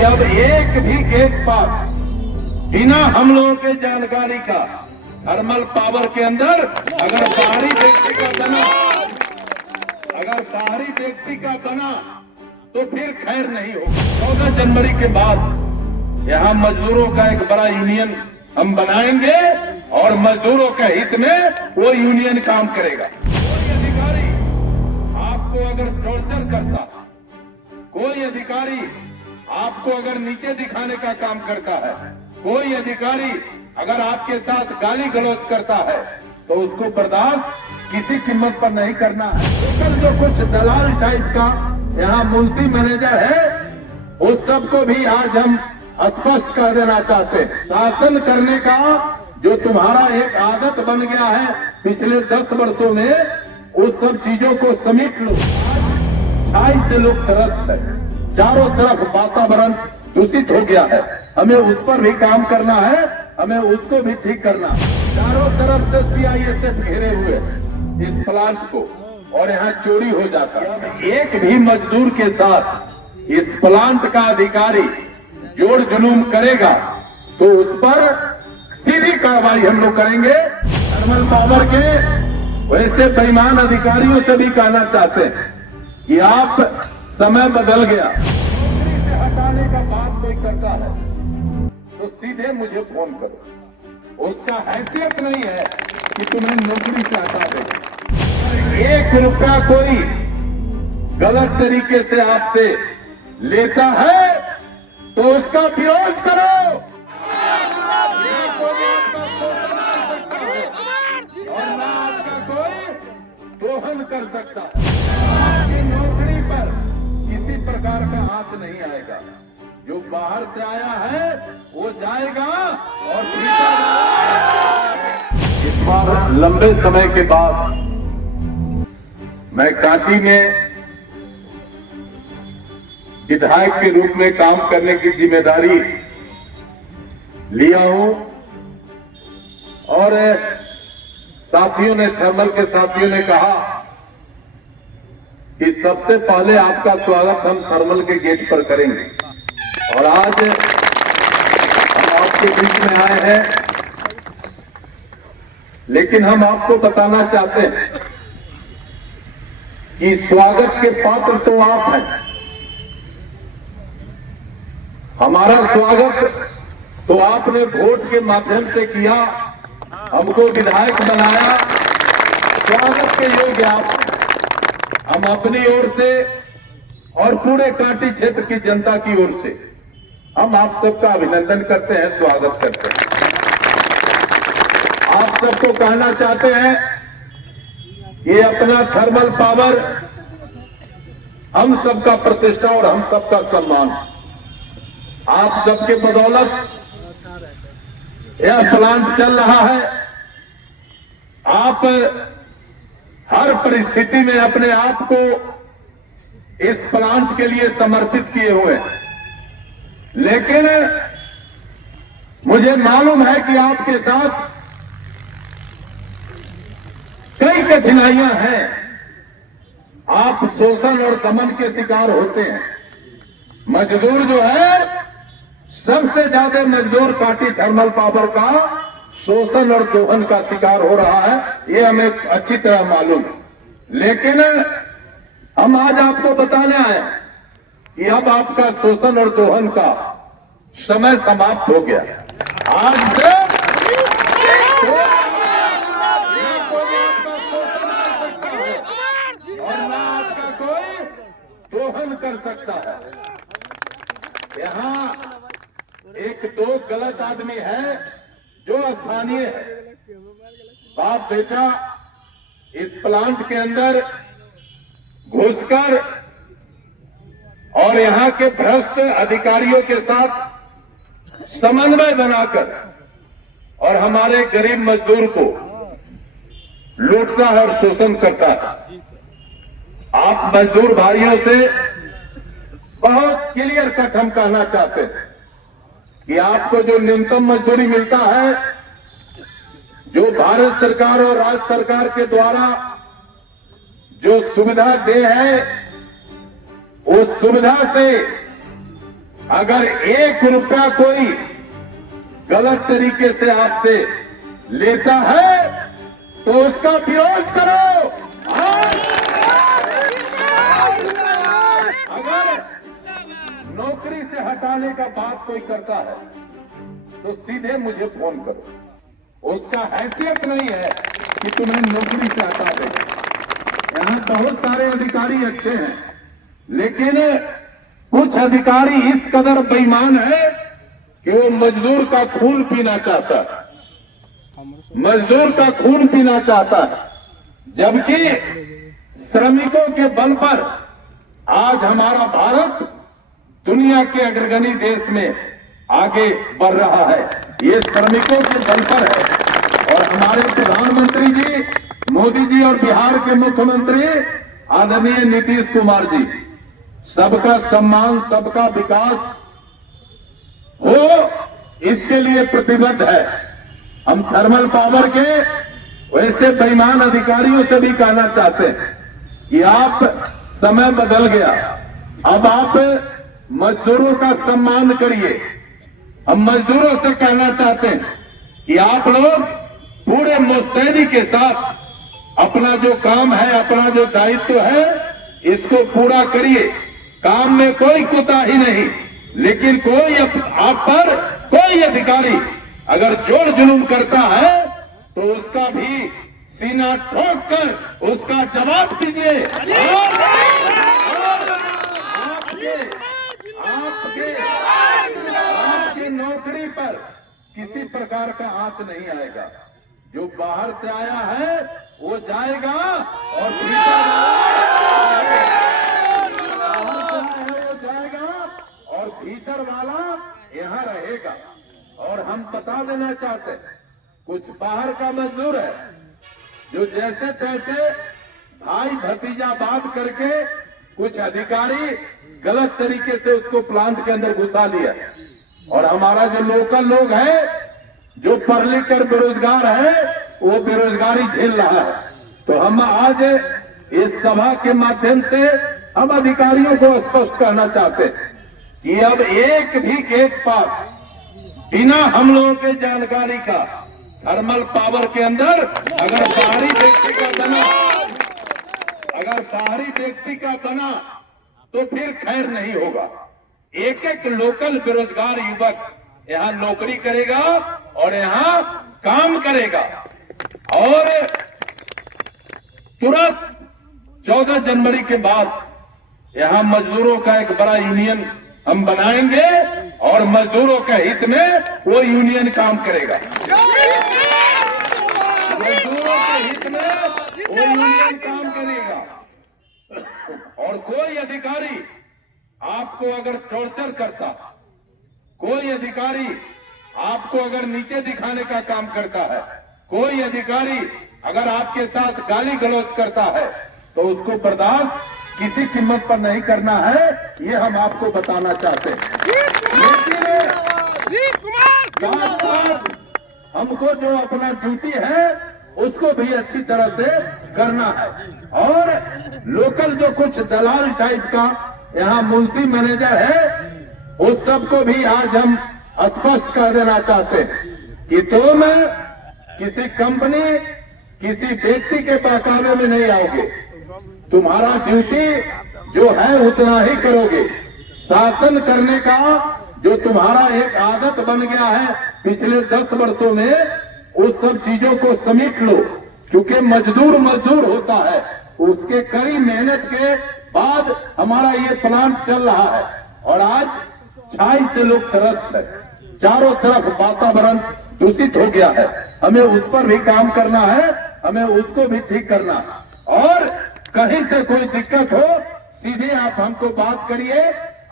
कि अब एक भी गेट पास बिना हम लोगों के जानकारी का थर्मल पावर के अंदर अगर बाहरी व्यक्ति का बना तो फिर खैर नहीं होगा। 14 जनवरी के बाद यहाँ मजदूरों का एक बड़ा यूनियन हम बनाएंगे और मजदूरों के हित में वो यूनियन काम करेगा। कोई अधिकारी आपको अगर टॉर्चर करता, कोई अधिकारी आपको अगर नीचे दिखाने का काम करता है, कोई अधिकारी अगर आपके साथ गाली गलौज करता है तो उसको बर्दाश्त किसी कीमत पर नहीं करना है। लोकल जो कुछ दलाल टाइप का यहाँ मुंशी मैनेजर है उस सबको भी आज हम स्पष्ट कर देना चाहते हैं। शासन करने का जो तुम्हारा एक आदत बन गया है पिछले 10 वर्षों में, उस सब चीजों को समेट लो। छाई से लोग त्रस्त है, चारों तरफ वातावरण दूषित हो गया है, हमें उस पर भी काम करना है, हमें उसको भी ठीक करना। चारों तरफ से सीआईएसएफ घेरे हुए इस प्लांट को और यहाँ चोरी हो जाता है। एक भी मजदूर के साथ इस प्लांट का अधिकारी जोड़ जुलूम करेगा तो उस पर सीधी कार्रवाई हम लोग करेंगे। थर्मल पावर के वैसे बेईमान अधिकारियों से भी कहना चाहते हैं कि आप समय बदल गया, नौकरी से हटाने का बात कोई करता है तो सीधे मुझे फोन करो। उसका हैसियत नहीं है कि तुम्हें नौकरी से हटा दे। 1 रुपया कोई गलत तरीके से आपसे लेता है तो उसका विरोध करो। और ना आपका कोई दोहन कर सकता। आपकी नौकरी पर किसी प्रकार का आंच नहीं आएगा। जो बाहर से आया है वो जाएगा और इस बार लंबे समय के बाद मैं कांटी में विधायक के रूप में काम करने की जिम्मेदारी लिया हूं और साथियों ने, थर्मल के साथियों ने कहा कि सबसे पहले आपका स्वागत हम थर्मल के गेट पर करेंगे और आज हम आपके बीच में आए हैं। लेकिन हम आपको बताना चाहते हैं कि स्वागत के पात्र तो आप हैं। हमारा स्वागत तो आपने वोट के माध्यम से किया, हमको विधायक बनाया, स्वागत के योग्य आप। हम अपनी ओर से और पूरे कांटी क्षेत्र की जनता की ओर से हम आप सबका अभिनंदन करते हैं, स्वागत करते हैं। आप सबको कहना चाहते हैं ये अपना थर्मल पावर हम सबका प्रतिष्ठा और हम सबका सम्मान, आप सबके बदौलत यह प्लांट चल रहा है। आप हर परिस्थिति में अपने आप को इस प्लांट के लिए समर्पित किए हुए हैं। लेकिन मुझे मालूम है कि आपके साथ कई कठिनाइयां हैं, आप शोषण और दमन के शिकार होते हैं। मजदूर जो है, सबसे ज्यादा मजदूर कांटी थर्मल पावर का शोषण और दोहन का शिकार हो रहा है, ये हमें अच्छी तरह मालूम। लेकिन हम आज आपको बताने आए कि अब आपका शोषण और दोहन का समय समाप्त हो गया। आज से और ना आपका कोई दोहन कर सकता है। यहाँ 1-2 गलत आदमी है जो स्थानीय है, बाप बेटा इस प्लांट के अंदर घुसकर और यहाँ के भ्रष्ट अधिकारियों के साथ समन्वय बनाकर और हमारे गरीब मजदूर को लूटता है और शोषण करता है। आप मजदूर भाइयों से बहुत क्लियर कट हम कहना चाहते हैं कि आपको जो न्यूनतम मजदूरी मिलता है, जो भारत सरकार और राज्य सरकार के द्वारा जो सुविधा दे है, उस सुविधा से अगर 1 रुपया कोई गलत तरीके से आपसे लेता है तो उसका विरोध करो। अगर नौकरी से हटाने का बात कोई करता है तो सीधे मुझे फोन करो। उसका हैसियत नहीं है कि तुम्हें नौकरी से हटा देगा। यहाँ बहुत सारे अधिकारी अच्छे हैं, लेकिन कुछ अधिकारी इस कदर बेईमान है कि वो मजदूर का खून पीना चाहता है, मजदूर का खून पीना चाहता है। जबकि श्रमिकों के बल पर आज हमारा भारत दुनिया के अग्रगणी देश में आगे बढ़ रहा है, ये श्रमिकों के बल पर है। और हमारे प्रधानमंत्री जी मोदी जी और बिहार के मुख्यमंत्री आदरणीय नीतीश कुमार जी सबका सम्मान, सबका विकास हो, इसके लिए प्रतिबद्ध है। हम थर्मल पावर के वैसे बेईमान अधिकारियों से भी कहना चाहते हैं कि आप, समय बदल गया, अब आप मजदूरों का सम्मान करिए। हम मजदूरों से कहना चाहते हैं कि आप लोग पूरे मुस्तैदी के साथ अपना जो काम है, अपना जो दायित्व है, इसको पूरा करिए। काम में कोई कोताही नहीं, लेकिन कोई आप पर कोई अधिकारी अगर जोर जुलूम करता है तो उसका भी सीना ठोक कर उसका जवाब दीजिए। आपकी नौकरी पर किसी प्रकार का आंच नहीं आएगा। जो बाहर से आया है वो जाएगा और भीतर वाला यहाँ रहेगा। और हम बता देना चाहते हैं, कुछ बाहर का मजदूर है जो जैसे तैसे भाई भतीजा बात करके कुछ अधिकारी गलत तरीके से उसको प्लांट के अंदर घुसा दिया। और हमारा जो लोकल लोग है, जो पढ़ लिख कर बेरोजगार है, वो बेरोजगारी झेल रहा है। तो हम आज इस सभा के माध्यम से हम अधिकारियों को स्पष्ट कहना चाहते हैं कि अब एक भी गेट पास बिना हम लोगों के जानकारी का थर्मल पावर के अंदर अगर बाहरी व्यक्ति का बना तो फिर खैर नहीं होगा। एक एक लोकल बेरोजगार युवक यहाँ नौकरी करेगा और यहाँ काम करेगा। और तुरंत 14 जनवरी के बाद यहाँ मजदूरों का एक बड़ा यूनियन हम बनाएंगे और मजदूरों के हित में वो यूनियन काम करेगा। मजदूरों के हित में वो यूनियन काम करेगा। और कोई अधिकारी आपको अगर टॉर्चर करता, कोई अधिकारी आपको अगर नीचे दिखाने का काम करता है, कोई अधिकारी अगर आपके साथ गाली गलौज करता है, तो उसको बर्दाश्त किसी कीमत पर नहीं करना है, ये हम आपको बताना चाहते हैं। लेकिन हमको जो अपना ड्यूटी है उसको भी अच्छी तरह से करना है। और लोकल जो कुछ दलाल टाइप का यहाँ मुंशी मैनेजर है, उस सबको भी आज हम स्पष्ट कर देना चाहते हैं कि तुम किसी कंपनी, किसी व्यक्ति के बहकावे में नहीं आओगे। तुम्हारा ड्यूटी जो है उतना ही करोगे। शासन करने का जो तुम्हारा एक आदत बन गया है पिछले 10 वर्षों में, उस सब चीजों को समेट लो। क्योंकि मजदूर होता है, उसके कड़ी मेहनत के बाद हमारा ये प्लांट चल रहा है। और आज छाई से लोग त्रस्त है, चारों तरफ वातावरण दूषित हो गया है। हमें उस पर भी काम करना है, हमें उसको भी ठीक करना। और कहीं से कोई दिक्कत हो, सीधे आप हमको बात करिए।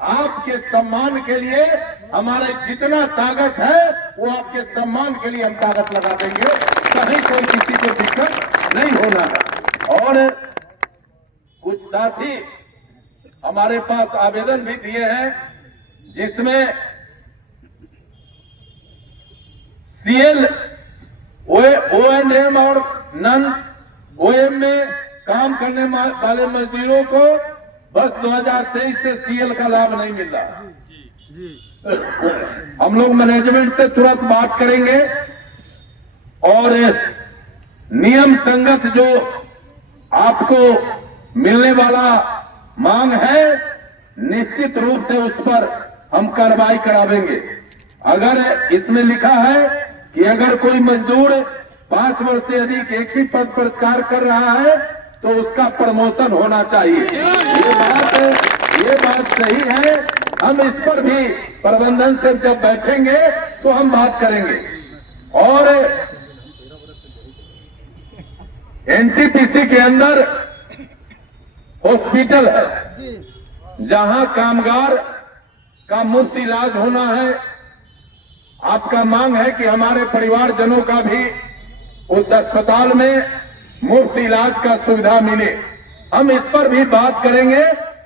आपके सम्मान के लिए हमारे जितना ताकत है वो आपके सम्मान के लिए हम ताकत लगा देंगे। कहीं कोई किसी को दिक्कत नहीं होना है। और कुछ साथी हमारे पास आवेदन भी दिए हैं, जिसमें सीएल, ओएनएम और नन ओएम में काम करने वाले मजदूरों को बस 2023 से सीएल का लाभ नहीं मिल रहा। हम लोग मैनेजमेंट से तुरंत बात करेंगे और नियम संगत जो आपको मिलने वाला मांग है निश्चित रूप से उस पर हम कार्रवाई करावेंगे। अगर इसमें लिखा है कि अगर कोई मजदूर 5 वर्ष से अधिक एक ही पद पर कार्य कर रहा है तो उसका प्रमोशन होना चाहिए। ये बात सही है। हम इस पर भी प्रबंधन से जब बैठेंगे तो हम बात करेंगे। और एनटीपीसी के अंदर हॉस्पिटल है जहां कामगार का मुफ्त इलाज होना है। आपका मांग है कि हमारे परिवारजनों का भी उस अस्पताल में मुफ्त इलाज का सुविधा मिले। हम इस पर भी बात करेंगे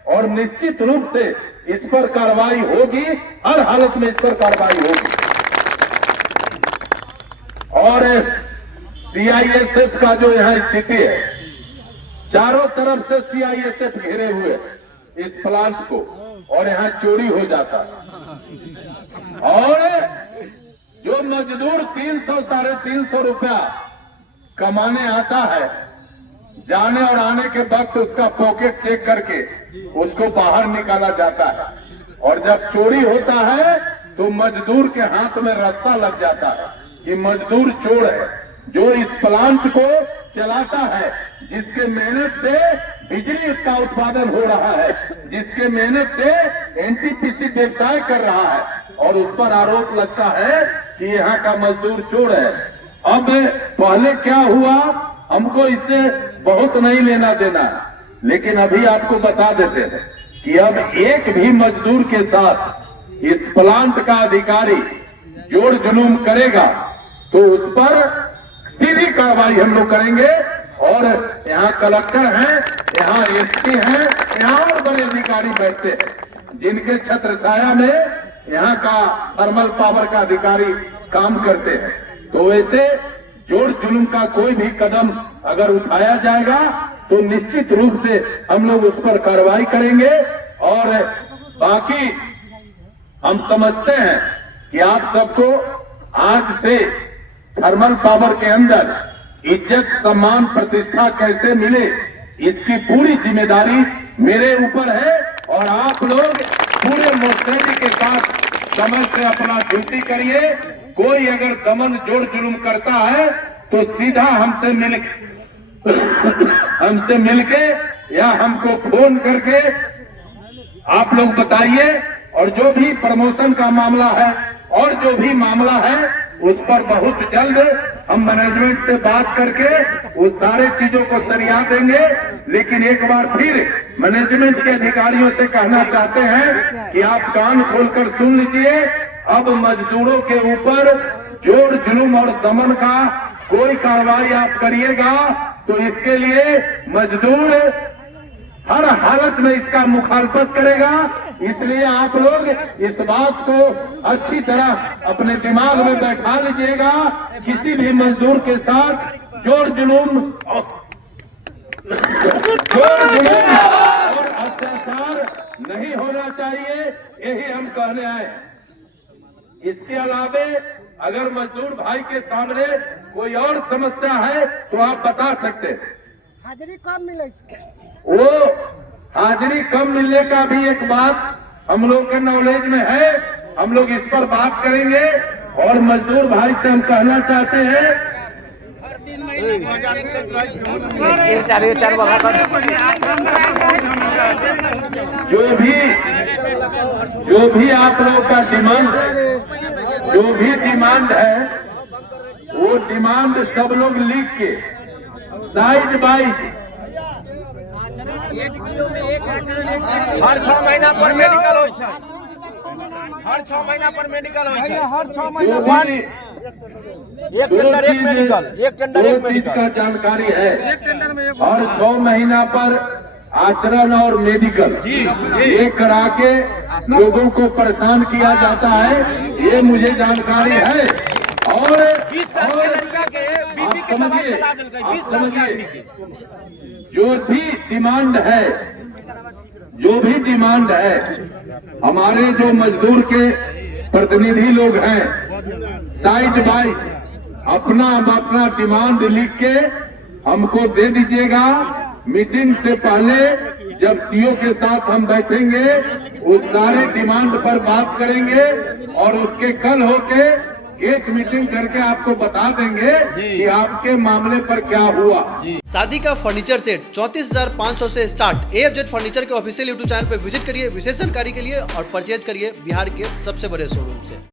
और निश्चित रूप से इस पर कार्रवाई होगी। हर हालत में इस पर कार्रवाई होगी। और सीआईएसएफ का जो यहाँ स्थिति है, चारों तरफ से सीआईएसएफ घेरे हुए इस प्लांट को और यहाँ चोरी हो जाता है। और जो मजदूर 300 साढ़े 300 रुपया कमाने आता है, जाने और आने के वक्त उसका पॉकेट चेक करके उसको बाहर निकाला जाता है। और जब चोरी होता है तो मजदूर के हाथ में रस्सा लग जाता है कि मजदूर चोर है। जो इस प्लांट को चलाता है, जिसके मेहनत से बिजली का उत्पादन हो रहा है, जिसके मेहनत से एनटीपीसी व्यवसाय कर रहा है, और उस पर आरोप लगता है कि यहाँ का मजदूर चोर है। अब पहले क्या हुआ, हमको इससे बहुत नहीं लेना देना, लेकिन अभी आपको बता देते हैं कि अब एक भी मजदूर के साथ इस प्लांट का अधिकारी जोड़ जुलूम करेगा तो उस पर सीधी कार्रवाई हम लोग करेंगे। और यहाँ कलेक्टर हैं, यहाँ एसपी हैं, यहाँ और बड़े अधिकारी बैठते हैं जिनके छत्र छाया में यहाँ का थर्मल पावर का अधिकारी काम करते हैं। तो ऐसे जोड़ जुलूम का कोई भी कदम अगर उठाया जाएगा तो निश्चित रूप से हम लोग उस पर कार्रवाई करेंगे। और बाकी हम समझते हैं कि आप सबको आज से थर्मल पावर के अंदर इज्जत सम्मान प्रतिष्ठा कैसे मिले, इसकी पूरी जिम्मेदारी मेरे ऊपर है। और आप लोग पूरे मुस्तैदी के साथ समय से अपना ड्यूटी करिए। कोई अगर दमन जोड़ जुलूम करता है तो सीधा हमसे मिलके या हमको फोन करके आप लोग बताइए। और जो भी प्रमोशन का मामला है और जो भी मामला है उस पर बहुत जल्द हम मैनेजमेंट से बात करके उस सारे चीजों को सरिया देंगे। लेकिन एक बार फिर मैनेजमेंट के अधिकारियों से कहना चाहते हैं कि आप कान खोलकर सुन लीजिए। अब मजदूरों के ऊपर जोड़ जुलूम और दमन का कोई कार्रवाई आप करिएगा तो इसके लिए मजदूर हर हालत में इसका मुखालफत करेगा। इसलिए आप लोग इस बात को अच्छी तरह अपने दिमाग में बैठा लीजिएगा। किसी भी मजदूर के साथ जोड़ जुलूम और अत्याचार नहीं होना चाहिए, यही हम कहने आए। इसके अलावे अगर मजदूर भाई के सामने कोई और समस्या है तो आप बता सकते हैं। हाजिरी कम मिले, वो हाजिरी कम मिलने का भी एक बात हम लोग के नॉलेज में है। हम लोग इस पर बात करेंगे। और मजदूर भाई से हम कहना चाहते हैं जो भी आप लोग का डिमांड है वो डिमांड सब लोग लिख के साइड बाई हर 6 महीना पर मेडिकल हो छै, हर 6 महीना पर मेडिकल हो छै, हर 6 महीना बाद एक टेंडर एक मेडिकल, एक टेंडर एक चीज मेडिकल का जानकारी है। एक टेंडर में एक हर 6 महीना पर आचरण और मेडिकल ये करा के लोगों को परेशान किया जाता है, ये मुझे जानकारी है। और 20 साल के लड़का के बीपी के दवाई चला देलकै, 20 साल के आदमी के। जो भी डिमांड है जो भी डिमांड है, हमारे जो मजदूर के प्रतिनिधि लोग हैं, साइड बाय अपना डिमांड लिख के हमको दे दीजिएगा। मीटिंग से पहले जब सीओ के साथ हम बैठेंगे, उस सारे डिमांड पर बात करेंगे और उसके कल होके एक मीटिंग करके आपको बता देंगे कि आपके मामले पर क्या हुआ। शादी का फर्नीचर सेट 34,500 से स्टार्ट। AFZ फर्नीचर के ऑफिशियल यूट्यूब चैनल पर विजिट करिए विशेष जानकारी के लिए और परचेज करिए बिहार के सबसे बड़े शोरूम से।